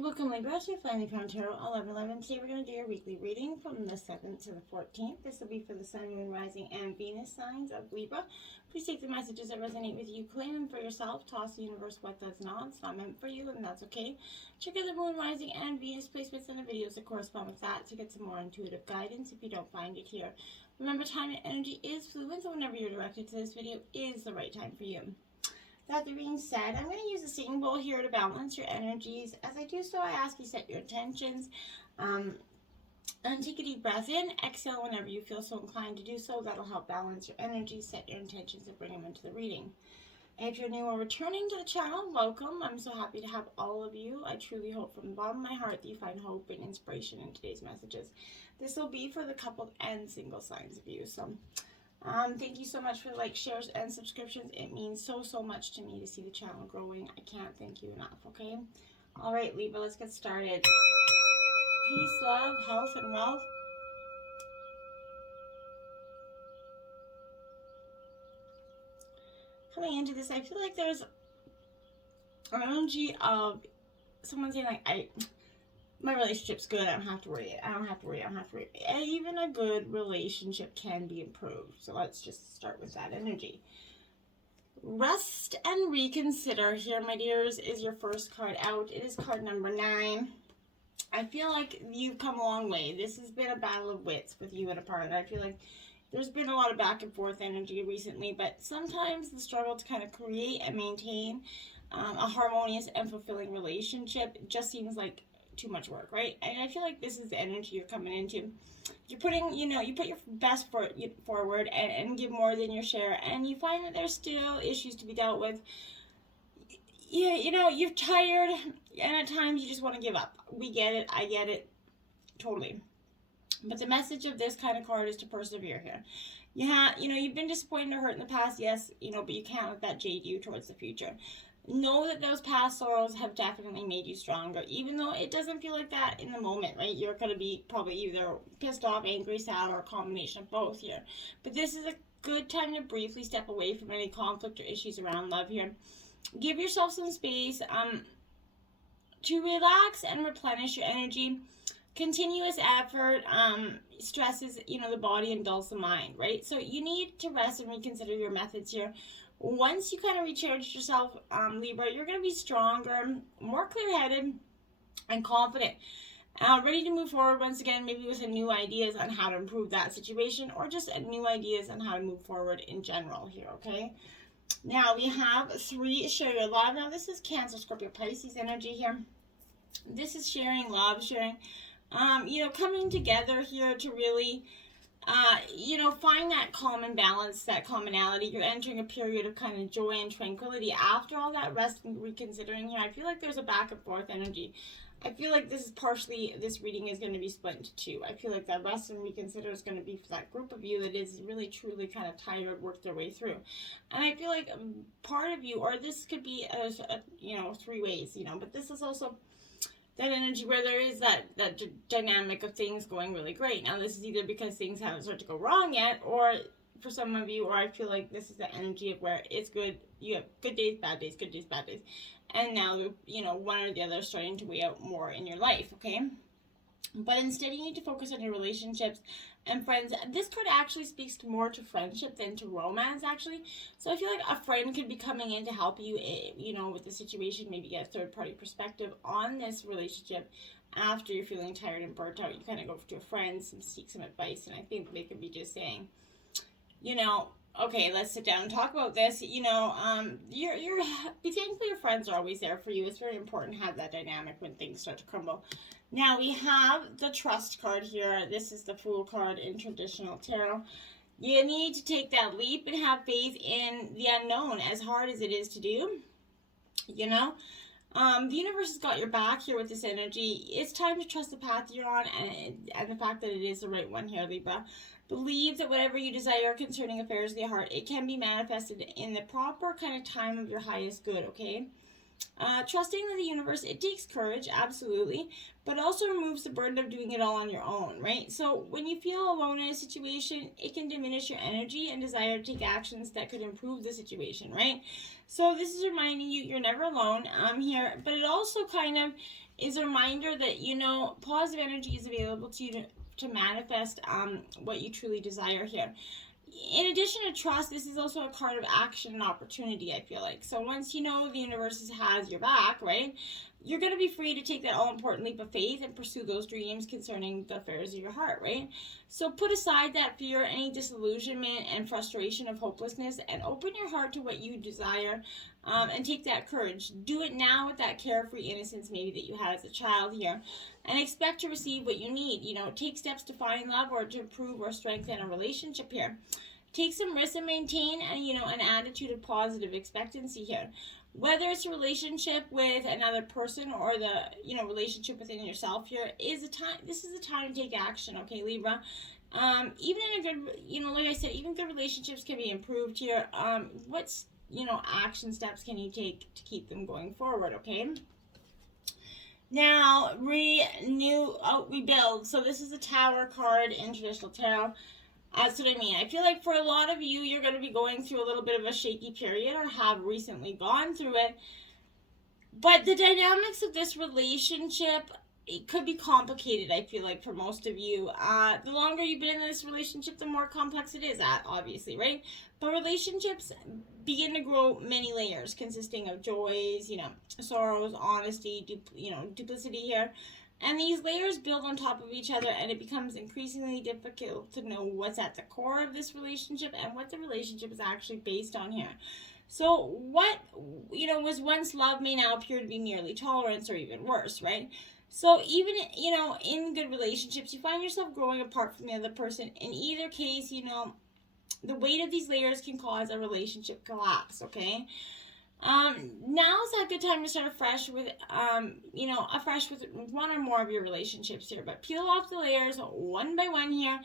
Welcome, Libra, to your Finally Found Tarot 1111. Today we're going to do your weekly reading from the 7th to the 14th. This will be for the Sun, Moon, Rising, and Venus signs of Libra. Please take the messages that resonate with you, claim them for yourself, toss the universe what does not. It's not meant for you, and that's okay. Check out the Moon, Rising, and Venus placements in the videos that correspond with that to get some more intuitive guidance if you don't find it here. Remember, time and energy is fluid, so whenever you're directed to this video is the right time for you. That being said, I'm going to use the singing bowl here to balance your energies. As I do so, I ask you set your intentions. And take a deep breath in. Exhale whenever you feel so inclined to do so. That'll help balance your energies, set your intentions, and bring them into the reading. If you're new or returning to the channel, welcome. I'm so happy to have all of you. I truly hope from the bottom of my heart that you find hope and inspiration in today's messages. This will be for the coupled and single signs of you. So thank you so much for the likes, shares, and subscriptions. It means so much to me to see the channel growing. I can't thank you enough, okay? All right, Libra, let's get started. Peace, love, health, and wealth. Coming into this, I feel like there's an energy of someone saying, like, my relationship's good, I don't have to worry. And even a good relationship can be improved. So let's just start with that energy. Rest and reconsider here, my dears, is your first card out. It is card number 9. I feel like you've come a long way. This has been a battle of wits with you and a partner. I feel like there's been a lot of back and forth energy recently, but sometimes the struggle to kind of create and maintain a harmonious and fulfilling relationship just seems like too much work, right? And I feel like this is the energy you're coming into. You're putting, you put your best foot forward and give more than your share, and you find that there's still issues to be dealt with. Yeah, you're tired, and at times you just want to give up. We get it, I get it, totally. But the message of this kind of card is to persevere here. Yeah, you've been disappointed or hurt in the past, yes, but you can't let that jade you towards the future. Know that those past sorrows have definitely made you stronger, even though it doesn't feel like that in the moment, right? You're going to be probably either pissed off, angry, sad, or a combination of both here. But this is a good time to briefly step away from any conflict or issues around love here. Give yourself some space to relax and replenish your energy. Continuous effort stresses, the body and dulls the mind, right? So you need to rest and reconsider your methods here. Once you kind of recharge yourself, Libra, you're going to be stronger, more clear-headed, and confident. Ready to move forward once again, maybe with new ideas on how to improve that situation, or just new ideas on how to move forward in general here, okay? Now, we have 3, share your love. Now, this is Cancer, Scorpio, Pisces energy here. This is sharing love, sharing, coming together here to really find that common balance, that commonality. You're entering a period of kind of joy and tranquility after all that rest and reconsidering here. I feel like there's a back and forth energy. I feel like this reading is going to be split into 2. I feel like that rest and reconsider is going to be for that group of you that is really truly kind of tired, worked their way through. And I feel like part of you, or this could be 3 ways, but this is also that energy where there is that dynamic of things going really great. Now, this is either because things haven't started to go wrong yet, or for some of you, or I feel like this is the energy of where it's good. You have good days, bad days, good days, bad days. And now, one or the other is starting to weigh out more in your life, okay? But instead, you need to focus on your relationships and friends. This card actually speaks more to friendship than to romance, actually. So I feel like a friend could be coming in to help you, with the situation, maybe get a third-party perspective on this relationship. After you're feeling tired and burnt out, you kind of go to a friend, seek some advice, and I think they could be just saying, okay, let's sit down and talk about this. Be thankful your friends are always there for you. It's very important to have that dynamic when things start to crumble. Now we have the Trust card here. This is the Fool card in traditional tarot. You need to take that leap and have faith in the unknown, as hard as it is to do. The universe has got your back here with this energy. It's time to trust the path you're on and the fact that it is the right one here, Libra. Believe that whatever you desire concerning affairs of the heart, it can be manifested in the proper kind of time of your highest good, okay? Trusting that the universe, it takes courage, absolutely, but also removes the burden of doing it all on your own, right? So when you feel alone in a situation, it can diminish your energy and desire to take actions that could improve the situation, right? So this is reminding you you're never alone here, but it also kind of is a reminder that, you know, positive energy is available to you to manifest what you truly desire here. In addition to trust, this is also a card of action and opportunity, I feel like. So once you know the universe has your back, right, you're going to be free to take that all-important leap of faith and pursue those dreams concerning the affairs of your heart, right? So put aside that fear, any disillusionment and frustration of hopelessness, and open your heart to what you desire, and take that courage. Do it now with that carefree innocence maybe that you had as a child here, and expect to receive what you need. You know, take steps to find love or to improve or strengthen a relationship here. Take some risks and maintain an attitude of positive expectancy here. Whether it's a relationship with another person or the relationship within yourself here, this is a time to take action, okay, Libra? Even in a good, like I said, even good relationships can be improved here. What's action steps can you take to keep them going forward, okay? Now, rebuild. So this is a Tower card in traditional tarot. That's what I mean. I feel like for a lot of you, you're going to be going through a little bit of a shaky period or have recently gone through it. But the dynamics of this relationship, it could be complicated, I feel like, for most of you. The longer you've been in this relationship, the more complex it is, obviously, right? But relationships begin to grow many layers consisting of joys, sorrows, honesty, duplicity here. And these layers build on top of each other, and it becomes increasingly difficult to know what's at the core of this relationship and what the relationship is actually based on here. So what, was once love may now appear to be merely tolerance or even worse, right? So even, in good relationships, you find yourself growing apart from the other person. In either case, the weight of these layers can cause a relationship collapse, okay? Now's a good time to start afresh with one or more of your relationships here, but peel off the layers one by one here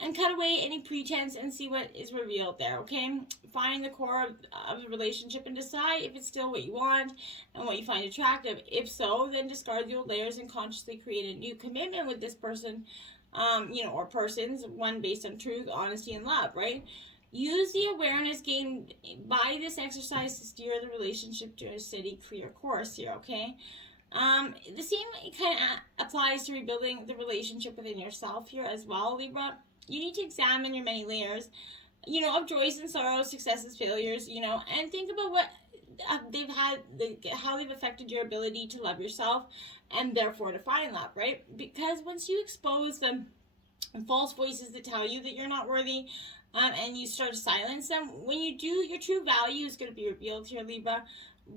and cut away any pretense and see what is revealed there, okay? Find the core of the relationship and decide if it's still what you want and what you find attractive. If so, then discard the old layers and consciously create a new commitment with this person, or persons, one based on truth, honesty, and love, right? Use the awareness gained by this exercise to steer the relationship to a steady, clear course here, okay? The same kind of applies to rebuilding the relationship within yourself here as well, Libra. You need to examine your many layers, of joys and sorrows, successes, failures, and think about what how they've affected your ability to love yourself and therefore to find love, right? Because once you expose the false voices that tell you that you're not worthy, and you start to silence them, when you do, your true value is going to be revealed here, Libra.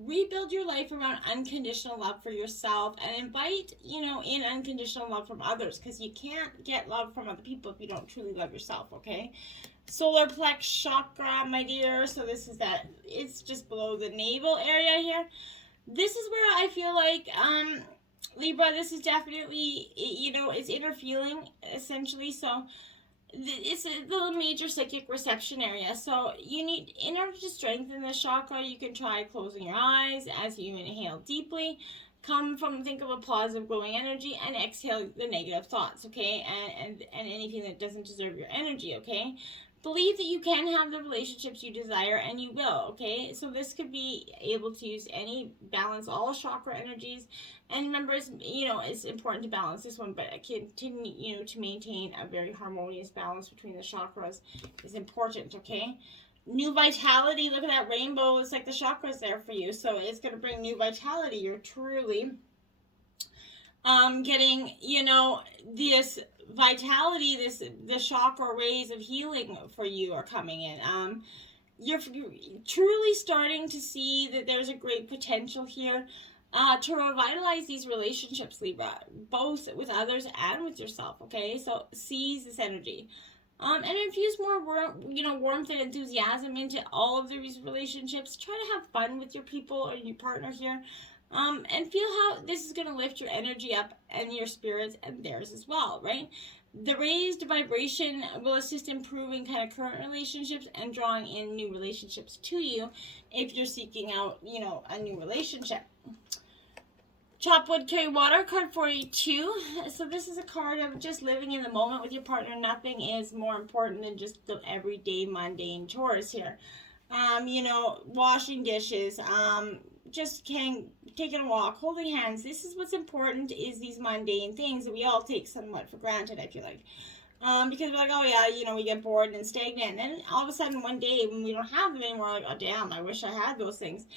Rebuild your life around unconditional love for yourself and invite, in unconditional love from others, because you can't get love from other people if you don't truly love yourself, okay? Solar plex chakra, my dear. So this is it's just below the navel area here. This is where I feel like, Libra, this is definitely, it's inner feeling, essentially. So it's the major psychic reception area. So in order to strengthen this chakra, you can try closing your eyes as you inhale deeply. Think of a positive glowing energy and exhale the negative thoughts, okay? And anything that doesn't deserve your energy, okay? Believe that you can have the relationships you desire, and you will, okay? So this could be able to use balance all chakra energies. And remember, it's important to balance this one, but continue to maintain a very harmonious balance between the chakras is important, okay? New vitality, look at that rainbow. It's like the chakras there for you. So it's going to bring new vitality. You're truly getting, this vitality, the chakra rays of healing for you are coming in. You're truly starting to see that there's a great potential here to revitalize these relationships, Libra, both with others and with yourself, okay? So seize this energy. And infuse more warmth and enthusiasm into all of these relationships. Try to have fun with your people or your partner here. And feel how this is going to lift your energy up and your spirits and theirs as well, right? The raised vibration will assist improving kind of current relationships and drawing in new relationships to you if you're seeking out, a new relationship. Chop wood, carry water, card 42. So this is a card of just living in the moment with your partner. Nothing is more important than just the everyday mundane chores here. Washing dishes, just taking a walk, holding hands. This is what's important, is these mundane things that we all take somewhat for granted, I feel like. Because we're like, oh yeah, we get bored and stagnant. And then all of a sudden one day when we don't have them anymore, we're like, oh damn, I wish I had those things.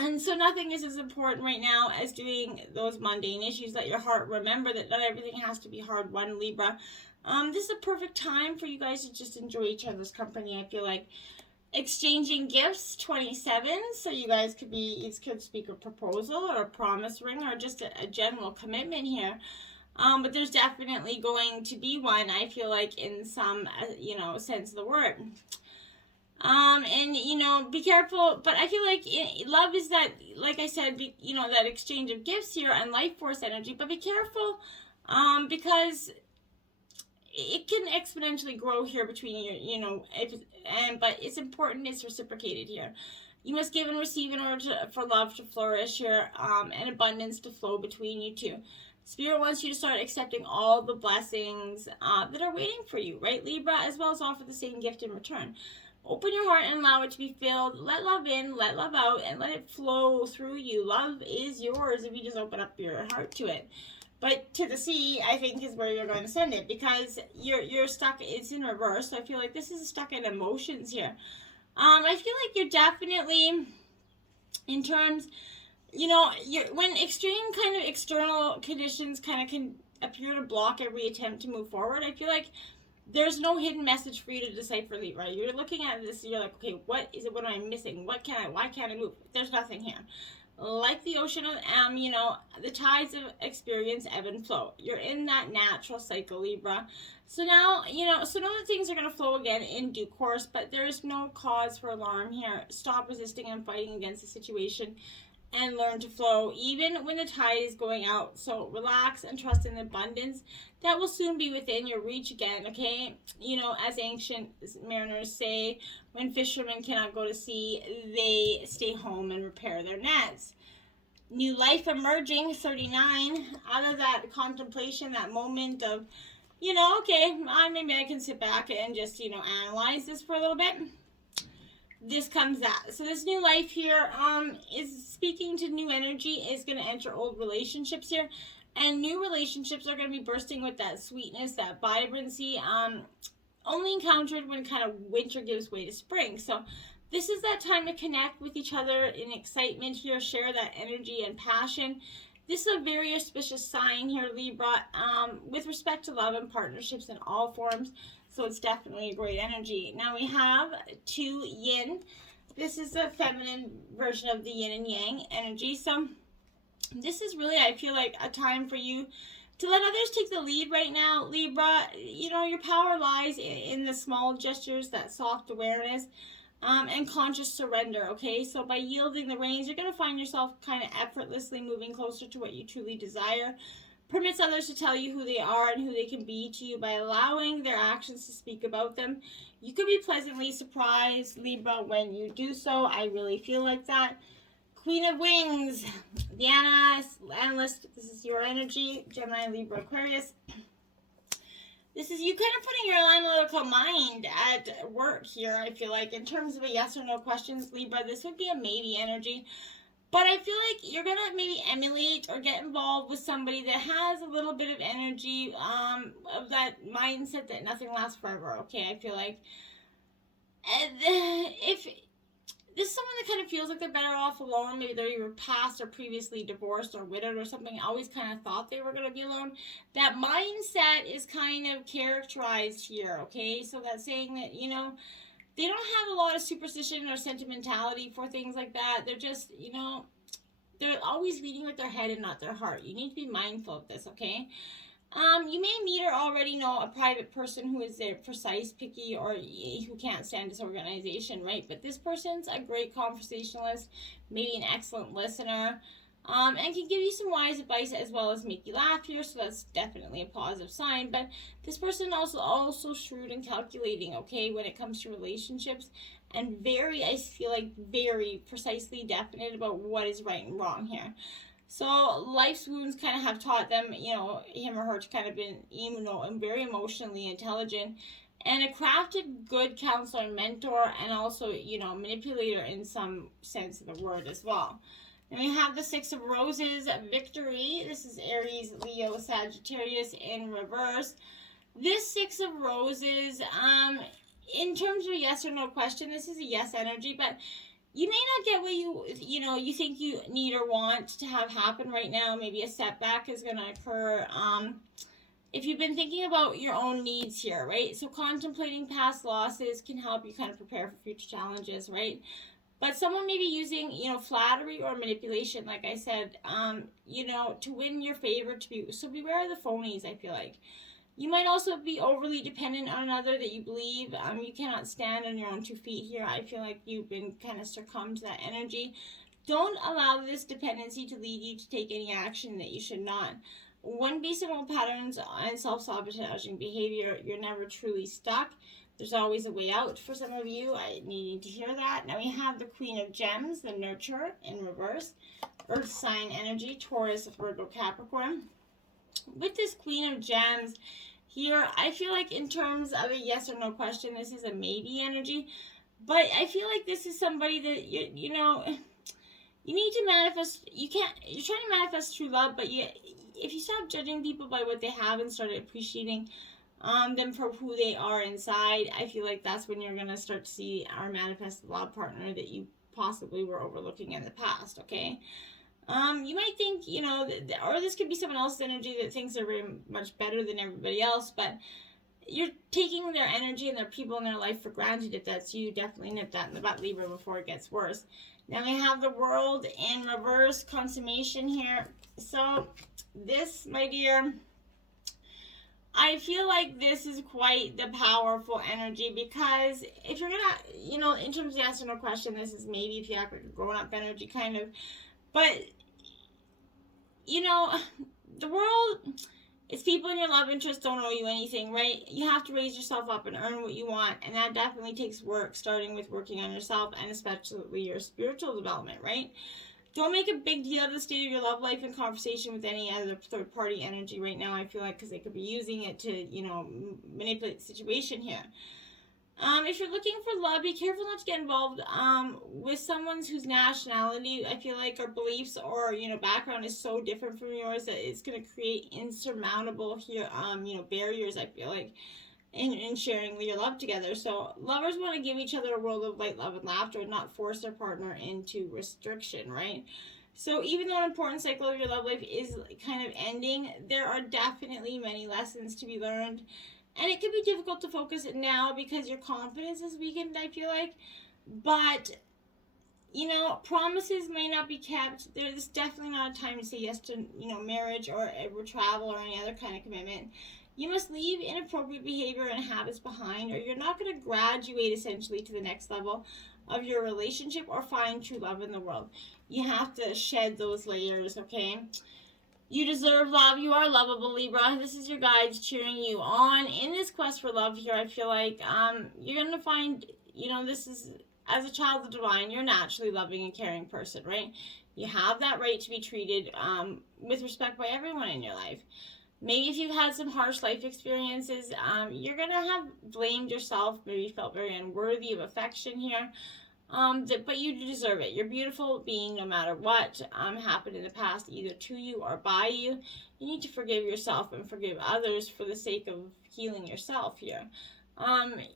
And so nothing is as important right now as doing those mundane issues. Let your heart remember that not everything has to be hard won, Libra. This is a perfect time for you guys to just enjoy each other's company, I feel like. Exchanging gifts, 27. So you guys could speak a proposal or a promise ring or just a general commitment here. But there's definitely going to be one, I feel like, in some, sense of the word. Be careful, but I feel like love is that, like I said, that exchange of gifts here and life force energy, but be careful, because it can exponentially grow here between you, but it's important it's reciprocated here. You must give and receive in order for love to flourish here, and abundance to flow between you two. Spirit wants you to start accepting all the blessings that are waiting for you, right, Libra, as well as offer the same gift in return. Open your heart and allow it to be filled. Let love in, let love out, and let it flow through you. Love is yours if you just open up your heart to it. But to the sea, I think, is where you're going to send it, because you're stuck. It's in reverse. So I feel like this is stuck in emotions here. I feel like you're definitely, in terms, when extreme kind of external conditions kind of can appear to block every attempt to move forward, I feel like there's no hidden message for you to decipher, right? You're looking at this, you're like, okay, what is it? What am I missing? Why can't I move? There's nothing here. Like the ocean of the tides of experience ebb and flow. You're in that natural cycle, Libra. So now, so know that things are going to flow again in due course, but there's no cause for alarm here. Stop resisting and fighting against the situation and learn to flow, even when the tide is going out. So relax and trust in abundance that will soon be within your reach again, okay? As ancient mariners say, when fishermen cannot go to sea, they stay home and repair their nets. New life emerging, 39, out of that contemplation, that moment of, okay, maybe I can sit back and just, analyze this for a little bit. This comes out. So this new life here is speaking to new energy, is going to enter old relationships here. And new relationships are going to be bursting with that sweetness, that vibrancy, only encountered when kind of winter gives way to spring. So this is that time to connect with each other in excitement here, share that energy and passion. This is a very auspicious sign here, Libra, with respect to love and partnerships in all forms. So it's definitely a great energy. Now we have 2 yin. This is a feminine version of the yin and yang energy. So this is really, I feel like, a time for you to let others take the lead right now, Libra. Your power lies in the small gestures, that soft awareness, and conscious surrender, okay? So by yielding the reins, you're going to find yourself kind of effortlessly moving closer to what you truly desire. Permits others to tell you who they are and who they can be to you by allowing their actions to speak about them. You could be pleasantly surprised, Libra, when you do so. I really feel like that. Queen of Wings, the analyst. This is your energy, Gemini, Libra, Aquarius. This is you kind of putting your analytical mind at work here, I feel like. In terms of a yes or no questions, Libra, this would be a maybe energy. But I feel like you're going to maybe emulate or get involved with somebody that has a little bit of energy, of that mindset that nothing lasts forever, okay? I feel like if this is someone that kind of feels like they're better off alone, maybe they're either past or previously divorced or widowed or something, always kind of thought they were going to be alone, that mindset is kind of characterized here, okay? So that's saying that, they don't have a lot of superstition or sentimentality for things like that. They're just, they're always leading with their head and not their heart. You need to be mindful of this, okay? You may meet or already know a private person who is there precise, picky, or who can't stand disorganization, right? But this person's a great conversationalist, maybe an excellent listener, and can give you some wise advice as well as make you laugh here, so that's definitely a positive sign. But this person also shrewd and calculating, okay, when it comes to relationships, and I feel like very precisely definite about what is right and wrong here. So life's wounds kind of have taught them, him or her to kind of been, and very emotionally intelligent, and a crafted good counselor and mentor, and also, manipulator in some sense of the word as well. And we have the Six of Roses, Victory. This is Aries, Leo, Sagittarius in reverse. This Six of Roses, in terms of a yes or no question, this is a yes energy, but you may not get what you think you need or want to have happen right now. Maybe a setback is going to occur. If you've been thinking about your own needs here, right? So contemplating past losses can help you kind of prepare for future challenges, right? But someone may be using, flattery or manipulation, like I said, to win your favor. So beware of the phonies, I feel like. You might also be overly dependent on another that you believe you cannot stand on your own 2 feet here. I feel like you've been kind of succumbed to that energy. Don't allow this dependency to lead you to take any action that you should not. When based on old patterns and self-sabotaging behavior, you're never truly stuck. There's always a way out for some of you. I need to hear that. Now we have the Queen of Gems, the Nurturer in reverse. Earth sign energy, Taurus, Virgo, Capricorn. With this Queen of Gems here, I feel like in terms of a yes or no question, this is a maybe energy. But I feel like this is somebody that, you need to manifest. You're trying to manifest true love, but if you stop judging people by what they have and start appreciating them for who they are inside, I feel like that's when you're going to start to see our manifest love partner that you possibly were overlooking in the past, okay? You might think, or this could be someone else's energy that thinks they're very much better than everybody else, but you're taking their energy and their people in their life for granted. If that's you, definitely nip that in the butt, Libra, before it gets worse. Now we have the World in reverse, consummation here. So this, my dear, I feel like this is quite the powerful energy, because if you're gonna, in terms of yes or no question, this is maybe if you have a grown-up energy kind of, but the world, it's people in your love interest don't owe you anything, right? You have to raise yourself up and earn what you want, and that definitely takes work, starting with working on yourself and especially your spiritual development, right? Don't make a big deal of the state of your love life in conversation with any other third-party energy right now, I feel like, because they could be using it to, manipulate the situation here. If you're looking for love, be careful not to get involved with someone whose nationality, I feel like, or beliefs or, background is so different from yours that it's going to create insurmountable here, barriers, I feel like, in sharing your love together. So lovers want to give each other a world of light, love, and laughter, and not force their partner into restriction, right? So even though an important cycle of your love life is kind of ending, there are definitely many lessons to be learned. And it could be difficult to focus now because your confidence is weakened, I feel like. But, promises may not be kept. There's definitely not a time to say yes to, marriage or travel or any other kind of commitment. You must leave inappropriate behavior and habits behind, or you're not going to graduate essentially to the next level of your relationship or find true love in the world. You have to shed those layers, okay? You deserve love. You are lovable, Libra. This is your guides cheering you on in this quest for love here. I feel like you're going to find, this is, as a child of the divine, you're naturally loving and caring person, right? You have that right to be treated with respect by everyone in your life. Maybe if you've had some harsh life experiences, you're going to have blamed yourself, maybe felt very unworthy of affection here. But you deserve it. You're a beautiful being no matter what happened in the past, either to you or by you. You need to forgive yourself and forgive others for the sake of healing yourself here. And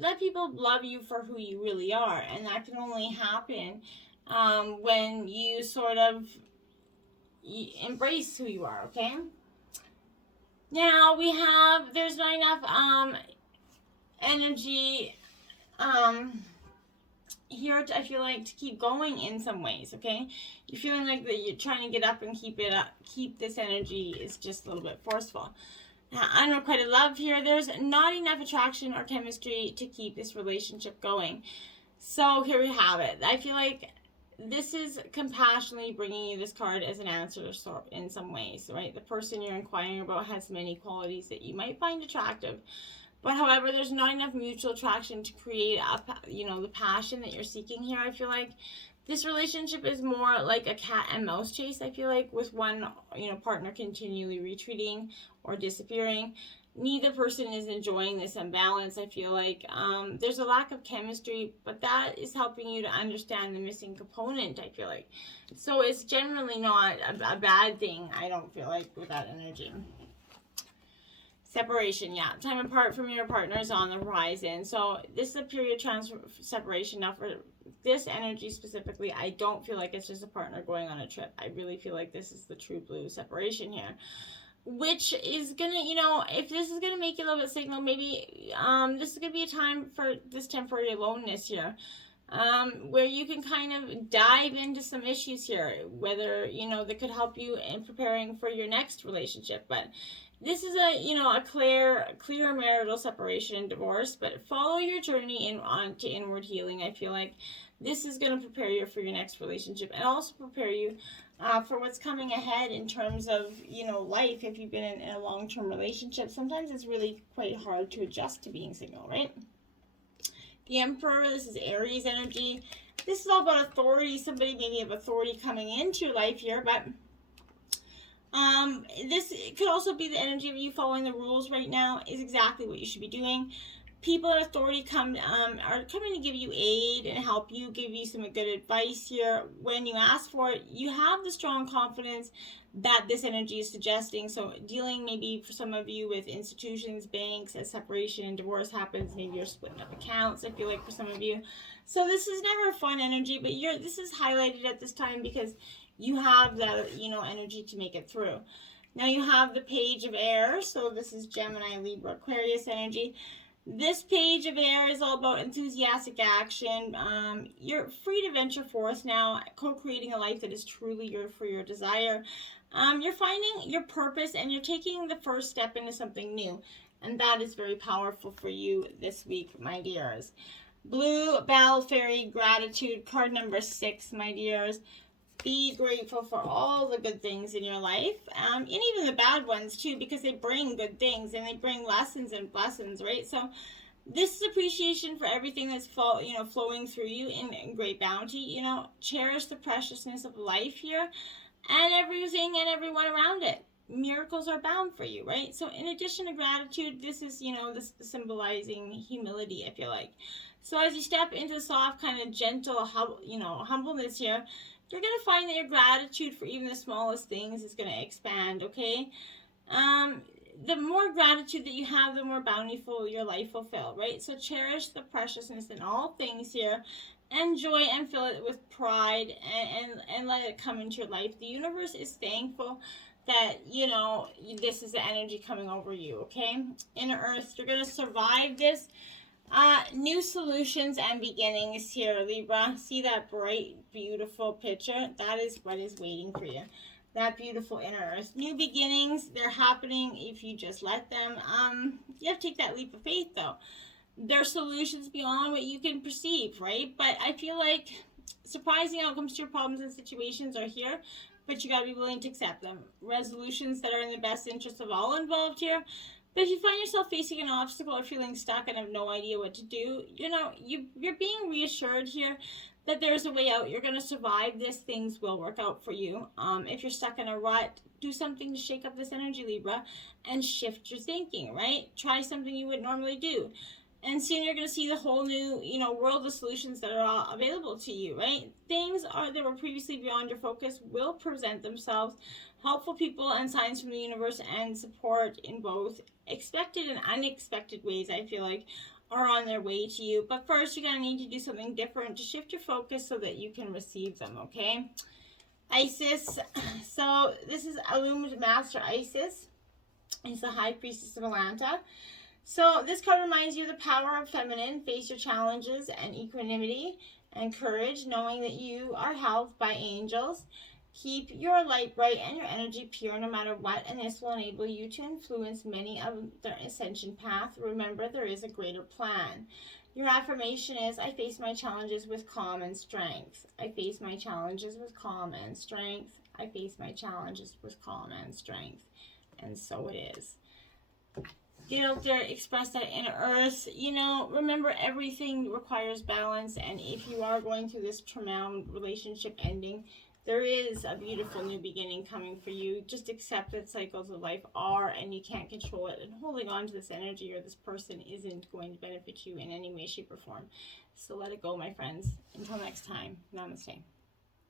let people love you for who you really are. And that can only happen when you sort of embrace who you are, okay? Now there's not enough energy here, I feel like, to keep going in some ways, okay? You're feeling like that you're trying to get up and keep it up. Keep this energy is just a little bit forceful. Now, unrequited love here, there's not enough attraction or chemistry to keep this relationship going. So here we have it. I feel like this is compassionately bringing you this card as an answer in some ways, right? The person you're inquiring about has many qualities that you might find attractive. But however, there's not enough mutual attraction to create the passion that you're seeking here. I feel like this relationship is more like a cat and mouse chase, I feel like, with one, partner continually retreating or disappearing. Neither person is enjoying this imbalance. I feel like there's a lack of chemistry, but that is helping you to understand the missing component, I feel like. So it's generally not a bad thing, I don't feel like, with that energy. Separation, yeah. Time apart from your partner is on the horizon. So this is a period of separation. Now for this energy specifically, I don't feel like it's just a partner going on a trip. I really feel like this is the true blue separation here. Which is going to, if this is going to make you a little bit signal, maybe this is going to be a time for this temporary aloneness here. Where you can kind of dive into some issues here. Whether, that could help you in preparing for your next relationship. But this is a clear marital separation and divorce, but follow your journey on to inward healing. I feel like this is going to prepare you for your next relationship and also prepare you for what's coming ahead in terms of, life. If you've been in a long-term relationship, sometimes it's really quite hard to adjust to being single, right? The Emperor, this is Aries energy. This is all about authority, somebody maybe of authority coming into your life here, but this could also be the energy of you following the rules right now is exactly what you should be doing. People in authority are coming to give you aid and help you, give you some good advice here. When you ask for it, you have the strong confidence that this energy is suggesting. So dealing maybe for some of you with institutions, banks, as separation and divorce happens, maybe you're splitting up accounts, I feel like, for some of you. So this is never a fun energy, but this is highlighted at this time because you have that, energy to make it through. Now you have the Page of Air. So this is Gemini, Libra, Aquarius energy. This Page of Air is all about enthusiastic action. You're free to venture forth now, co-creating a life that is truly for your desire. You're finding your purpose and you're taking the first step into something new. And that is very powerful for you this week, my dears. Blue Bell Fairy Gratitude, card number 6, my dears. Be grateful for all the good things in your life, and even the bad ones too, because they bring good things and they bring lessons and blessings, right? So this is appreciation for everything that's flowing through you in great bounty. Cherish the preciousness of life here and everything and everyone around it. Miracles are bound for you, right? So in addition to gratitude, this is, this symbolizing humility, I feel like. So as you step into soft, kind of gentle, humbleness here, you're going to find that your gratitude for even the smallest things is going to expand, okay? The more gratitude that you have, the more bountiful your life will fill, right? So cherish the preciousness in all things here. Enjoy and fill it with pride and let it come into your life. The universe is thankful that, this is the energy coming over you, okay? Inner Earth, you're going to survive this. New solutions and beginnings here, Libra. See that bright, beautiful picture? That is what is waiting for you. That beautiful inner earth. New beginnings, they're happening if you just let them. You have to take that leap of faith, though. There are solutions beyond what you can perceive, right? But I feel like surprising outcomes to your problems and situations are here, but you got to be willing to accept them. Resolutions that are in the best interest of all involved here. But if you find yourself facing an obstacle or feeling stuck and have no idea what to do, you're being reassured here that there's a way out. You're going to survive this. Things will work out for you. If you're stuck in a rut, do something to shake up this energy, Libra, and shift your thinking, right? Try something you would normally do. And soon you're going to see the whole new, world of solutions that are all available to you, right? Things that were previously beyond your focus will present themselves. Helpful people and signs from the universe and support in both expected and unexpected ways, I feel like, are on their way to you. But first, you're going to need to do something different to shift your focus so that you can receive them, okay? Isis. So this is Illumined Master Isis. He's the High Priestess of Atlanta. So this card reminds you of the power of feminine. Face your challenges and equanimity. and courage, knowing that you are helped by angels. Keep your light bright and your energy pure no matter what, and this will enable you to influence many of their ascension path. Remember, there is a greater plan. Your affirmation is, I face my challenges with calm and strength. I face my challenges with calm and strength. I face my challenges with calm and strength. And so it is. Get out there, express that inner earth. You know, remember, everything requires balance, and if you are going through this traumatic relationship ending, there is a beautiful new beginning coming for you. Just accept that cycles of life are, and you can't control it. And holding on to this energy or this person isn't going to benefit you in any way, shape, or form. So let it go, my friends. Until next time, namaste.